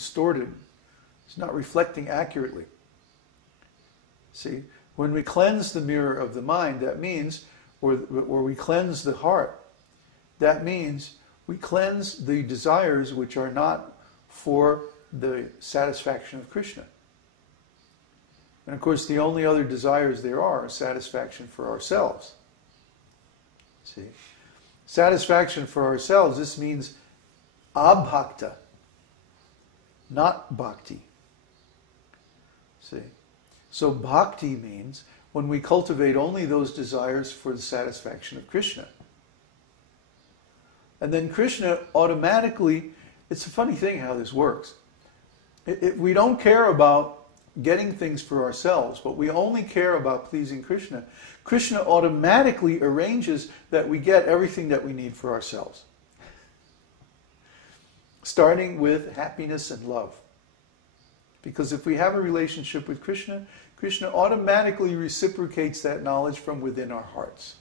distorted. It's not reflecting accurately. See, when we cleanse the mirror of the mind, that means, or we cleanse the heart, that means we cleanse the desires which are not for the satisfaction of Krishna. And of course, the only other desires there are satisfaction for ourselves. See? Satisfaction for ourselves, this means abhakta, not bhakti. See? So bhakti means when we cultivate only those desires for the satisfaction of Krishna. And then Krishna automatically, it's a funny thing how this works. We don't care about getting things for ourselves, but we only care about pleasing Krishna. Krishna automatically arranges that we get everything that we need for ourselves. Starting with happiness and love. Because if we have a relationship with Krishna, Krishna automatically reciprocates that knowledge from within our hearts.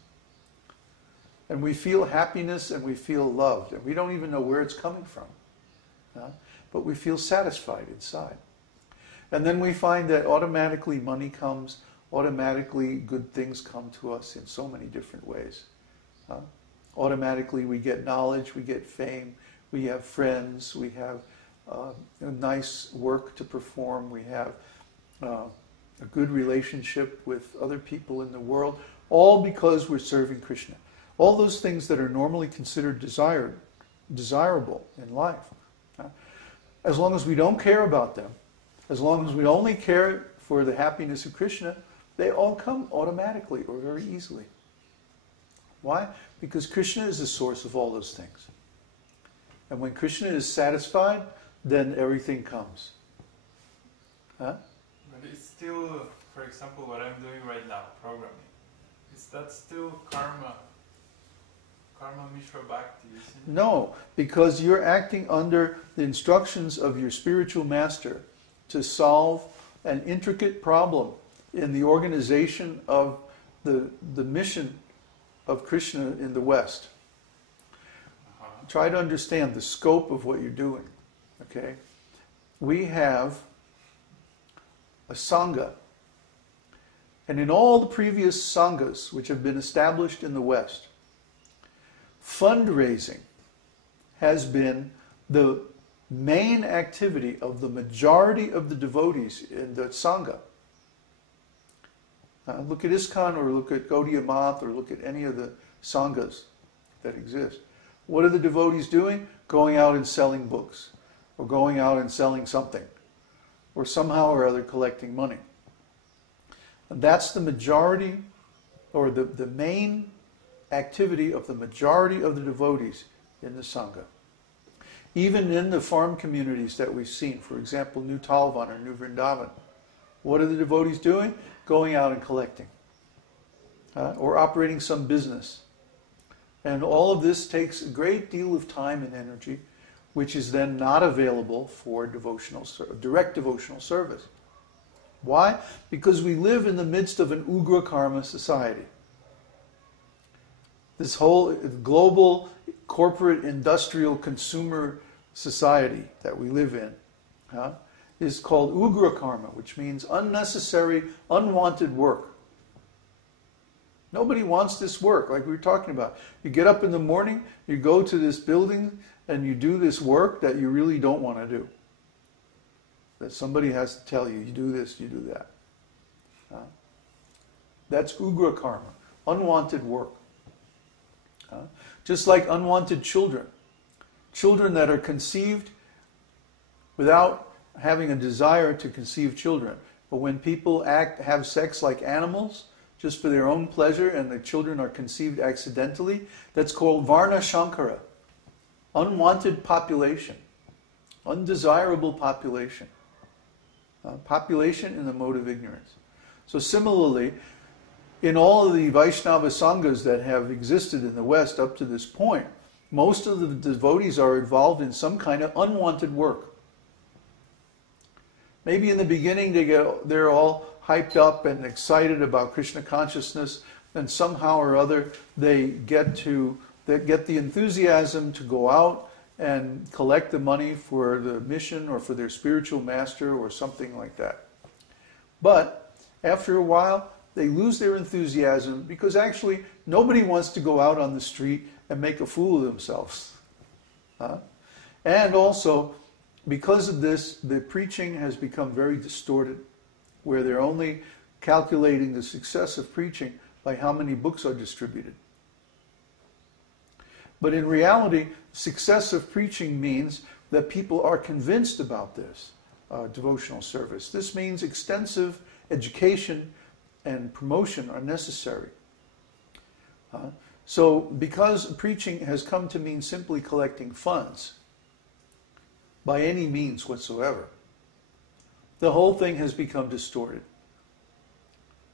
And we feel happiness and we feel loved. And we don't even know where it's coming from. But we feel satisfied inside. And then we find that automatically money comes, automatically good things come to us in so many different ways. Automatically we get knowledge, we get fame, we have friends, we have a nice work to perform, we have a good relationship with other people in the world, all because we're serving Krishna. All those things that are normally considered desirable in life. As long as we don't care about them, as long as we only care for the happiness of Krishna, they all come automatically or very easily. Why? Because Krishna is the source of all those things. And when Krishna is satisfied, then everything comes. But it's still, for example, what I'm doing right now, programming. Is that still karma? Karma Mishra Bhakti, isn't it? No, because you're acting under the instructions of your spiritual master to solve an intricate problem in the organization of the mission of Krishna in the West. Try to understand the scope of what you're doing. Okay? We have a sangha. And in all the previous sanghas which have been established in the West, fundraising has been the main activity of the majority of the devotees in the Sangha. Look at ISKCON or look at Gaudiya Math or look at any of the Sanghas that exist. What are the devotees doing? Going out and selling books or going out and selling something or somehow or other collecting money. And that's the majority or the main activity of the majority of the devotees in the Sangha. Even in the farm communities that we've seen, for example, New Talvan or New Vrindavan, what are the devotees doing? Going out and collecting. Or operating some business. And all of this takes a great deal of time and energy, which is then not available for direct devotional service. Why? Because we live in the midst of an ugra karma society. This whole global corporate industrial consumer society that we live in is called ugra karma, which means unnecessary, unwanted work. Nobody wants this work, like we were talking about. You get up in the morning, you go to this building, and you do this work that you really don't want to do. That somebody has to tell you, you do this, you do that. That's ugra karma, unwanted work. Just like unwanted children. Children that are conceived without having a desire to conceive children. But when people have sex like animals, just for their own pleasure, and the children are conceived accidentally, that's called Varna Shankara. Unwanted population. Undesirable population. Population in the mode of ignorance. So similarly, in all of the Vaishnava Sanghas that have existed in the West up to this point, most of the devotees are involved in some kind of unwanted work. Maybe in the beginning they're all hyped up and excited about Krishna consciousness, and somehow or other they get the enthusiasm to go out and collect the money for the mission or for their spiritual master or something like that. But after a while, they lose their enthusiasm because actually nobody wants to go out on the street and make a fool of themselves. And also, because of this, the preaching has become very distorted, where they're only calculating the success of preaching by how many books are distributed. But in reality, success of preaching means that people are convinced about this devotional service. This means extensive education and promotion are necessary. So because preaching has come to mean simply collecting funds, by any means whatsoever, the whole thing has become distorted.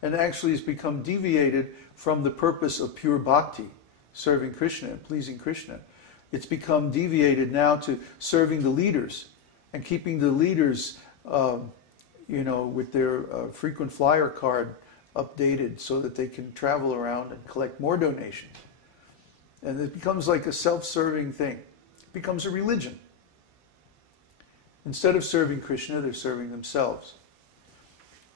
And actually has become deviated from the purpose of pure bhakti, serving Krishna and pleasing Krishna. It's become deviated now to serving the leaders and keeping the leaders, with their frequent flyer card updated so that they can travel around and collect more donations. And it becomes like a self-serving thing. It becomes a religion. Instead of serving Krishna, they're serving themselves.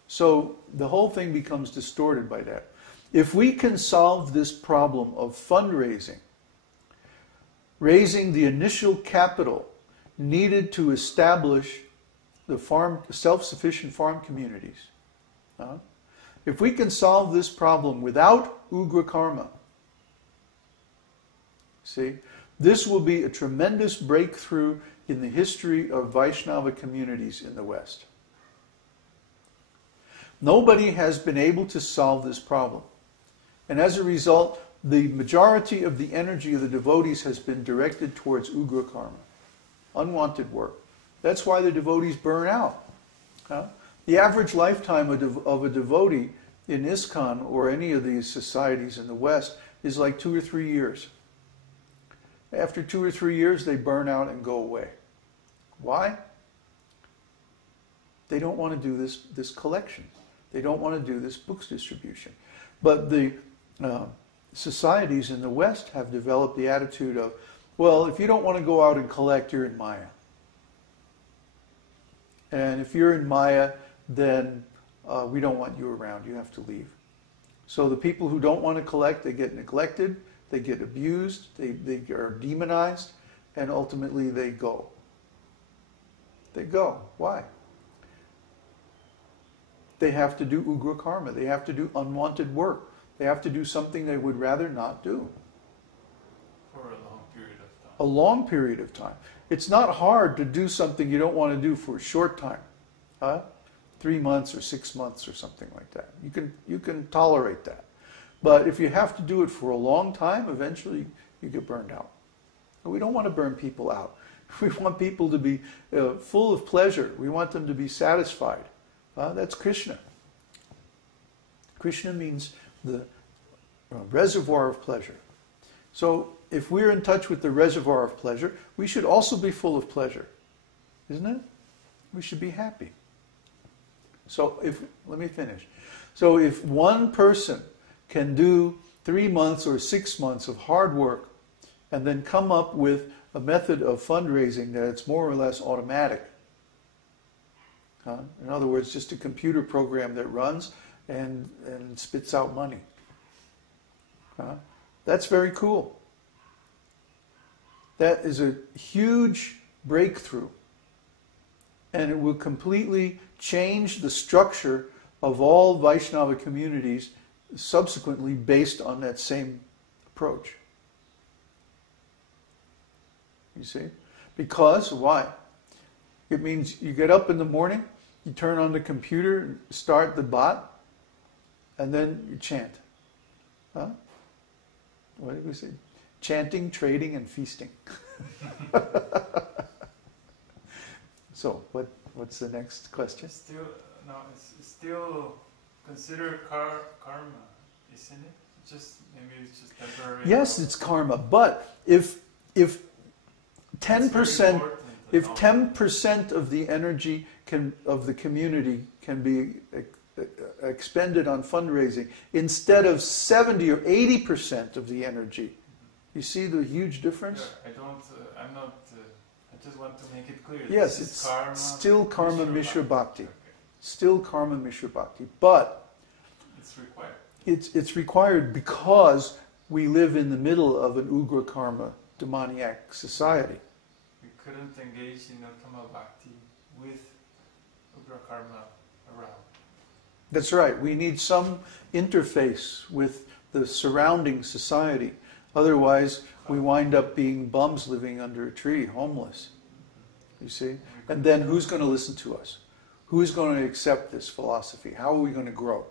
So the whole thing becomes distorted by that. If we can solve this problem of fundraising, raising the initial capital needed to establish the self-sufficient farm communities, if we can solve this problem without ugra karma, see, this will be a tremendous breakthrough in the history of Vaishnava communities in the West. Nobody has been able to solve this problem. And as a result, the majority of the energy of the devotees has been directed towards ugra karma, unwanted work. That's why the devotees burn out. The average lifetime of a devotee in ISKCON or any of these societies in the West is like 2 or 3 years. After 2 or 3 years, they burn out and go away. Why? They don't want to do this collection. They don't want to do this books distribution. But the societies in the West have developed the attitude of, well, if you don't want to go out and collect, you're in Maya. And if you're in Maya, then we don't want you around. You have to leave. So the people who don't want to collect, they get neglected, they get abused, they are demonized, and ultimately they go. They go. Why? They have to do ugra karma. They have to do unwanted work. They have to do something they would rather not do. For a long period of time. A long period of time. It's not hard to do something you don't want to do for a short time. 3 months or 6 months or something like that. You can tolerate that. But if you have to do it for a long time, eventually you get burned out. And we don't want to burn people out. We want people to be full of pleasure. We want them to be satisfied. That's Krishna. Krishna means the reservoir of pleasure. So if we're in touch with the reservoir of pleasure, we should also be full of pleasure. Isn't it? We should be happy. So let me finish. So if one person can do 3 months or 6 months of hard work and then come up with a method of fundraising that's more or less automatic, in other words, just a computer program that runs and spits out money. That's very cool. That is a huge breakthrough. And it will completely change the structure of all Vaishnava communities subsequently based on that same approach. You see? Because, why? It means you get up in the morning, you turn on the computer, start the bot, and then you chant. What did we say? Chanting, trading, and feasting. So, what's the next question? It's still considered karma, isn't it? Maybe it's just temporary. Yes, it's karma. But if 10% if 10% of the energy of the community can be expended on fundraising instead of 70 or 80% of the energy, you see the huge difference? Yeah, I'm not just want to make it clear. Yes, this it's is karma, still karma mishra bhakti. Okay. Still karma mishra bhakti. But It's required. it's required because we live in the middle of an ugra karma demoniac society. We couldn't engage in Uttama-bhakti with ugra karma around. That's right. We need some interface with the surrounding society. Otherwise, we wind up being bums living under a tree, homeless. You see? And then who's going to listen to us? Who's going to accept this philosophy? How are we going to grow?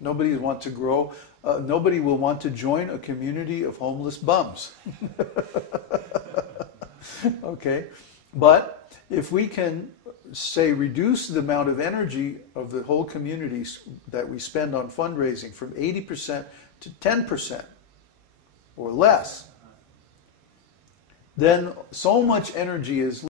Nobody wants to grow. Nobody will want to join a community of homeless bums. Okay? But if we can, say, reduce the amount of energy of the whole community that we spend on fundraising from 80% to 10% or less, then so much energy is